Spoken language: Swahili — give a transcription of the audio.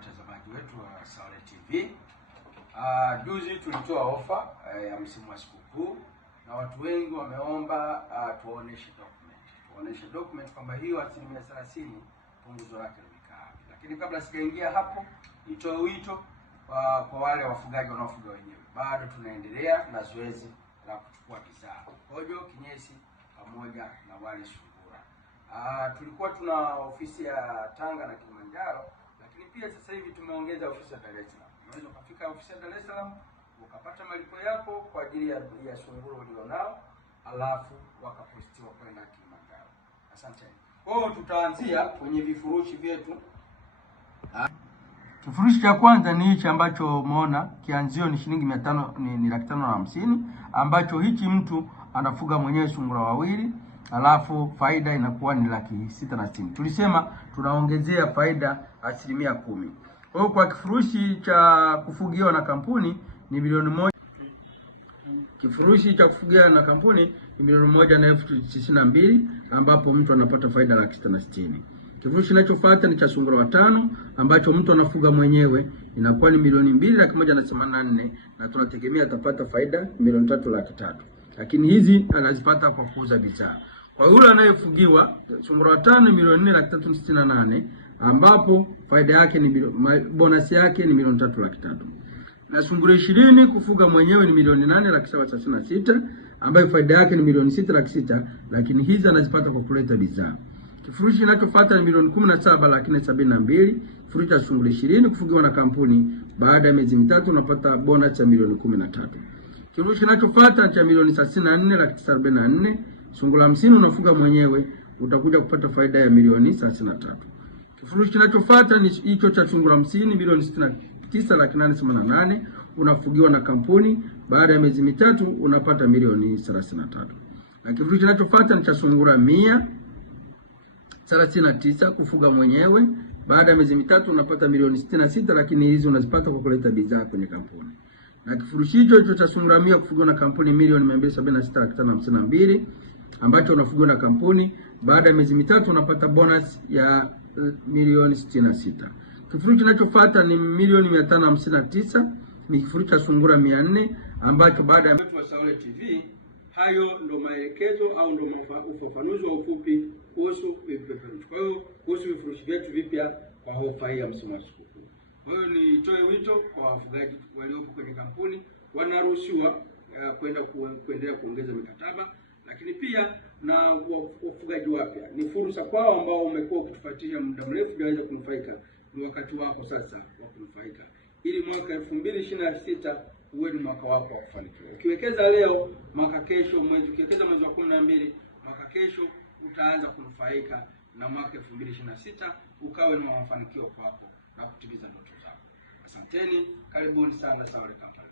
watazamaji wetu wa Saole TV. Juzi tulitoa ofa ya msimu wa sikukuu na watu wengi wameomba tuoneshe document kwamba hiyo 30% punguzo lake limekaa. Lakini kabla sijaingia hapo, nitoe wito kwa wale wafugaji wanaofuga wenyewe. Bado tunaendelea na zoezi la kuchukua bidhaa pojo, kinyesi pamoja na wale sungura. Tulikuwa tuna ofisi ya Tanga na Kilimanjaro, lakini pia sasa hivi tumeongeza ofisi ya Dar es Salaam. Unaweza kufika ofisi ya Dar es Salaam ukapata malipo yako kwa ajili ya sungura ulionao, alafu wakapostiwa kwenda Kilimanjaro. Asante. Kwa hiyo tutaanzia kwenye vifurushi vyetu. Kifurushi cha kwanza ni hichi ambacho umeona kianzio ni shilingi 500, ni 550, ambacho hichi mtu anafuga mwenyewe sungura wawili, alafu faida inakuwa ni 660. Tulisema tunaongezea faida 10%. Kwa hiyo kwa kifurushi cha kufugiwa na kampuni ni milioni moja. Kifurushi cha kufugia na kampuni ni milioni 1,092, ambapo mtu anapata faida 660. Kifurushi kinachofuata ni cha sungura watano ambacho mtu anafuga mwenyewe, inakuwa ni milioni 2,184, na tunategemea atapata faida milioni 3,300. Lakini hizi anazipata kwa kuuza bidhaa. Kwa yule anayefugiwa sungura watano ni milioni 4,368, ambapo faida yake ni bonus yake ni milioni 3,300. Na sungura 20 kufuga mwenyewe ni milioni 8,736, ambayo faida yake ni milioni 6,600, lakini hizi anazipata kwa kuleta bidhaa. Kifurushi kinachofuata ni milioni 17,72, kifurushi cha sungura 20 kufugiwa na kampuni, baada ya miezi mitatu unapata bonus ya milioni 13. Kifurushi kinachofuata cha milioni 34,944, sungura 50 unafuga mwenyewe, utakuja kupata faida ya milioni 33. Kifurushi kinachofuata ni hicho cha sungura 50, milioni 69,888, unafugiwa na kampuni, baada ya miezi mitatu unapata milioni 33. Na kifurushi kinachofuata ni cha sungura 139 kufuga mwenyewe, baada ya miezi mitatu unapata milioni 66, lakini hizi unazipata kwa kuleta bidhaa kwenye kampuni. Na kifurushi hicho cha sungura 100 kufugiwa na kampuni milioni 276,552, ambacho unafugiwa na kampuni, baada ya miezi mitatu unapata bonus ya milioni 66. Kifurushi kinachofuata ni milioni 559, ni kifurushi cha sungura 400, ambacho baada ya Saole TV, hayo ndo maelekezo au ndo ufafanuzi wa ufupi kuhusu vifurushi. Kwa hiyo kuhusu vifurushi vyetu vipya kwa ofa hii ya msimu wa sikukuu. Kwa hiyo nitoe wito kwa wafugaji waliopo kwenye kampuni, wanaruhusiwa kuendelea kuongeza mikataba, lakini pia na wafugaji wapya. Ni fursa kwao ambao umekuwa ukitufuatia muda mrefu hujaweza kunufaika. Ni wakati wako sasa wa kunufaika, ili mwaka 2026 uwe ni mwaka wako wa kufanikiwa. Ukiwekeza leo, mwaka kesho, ukiwekeza mwezi wa 12, mwaka kesho utaanza kunufaika, na mwaka 2026 ukawe na mafanikio kwako na kutimiza ndoto zako. Asanteni, karibuni sana Saole Company.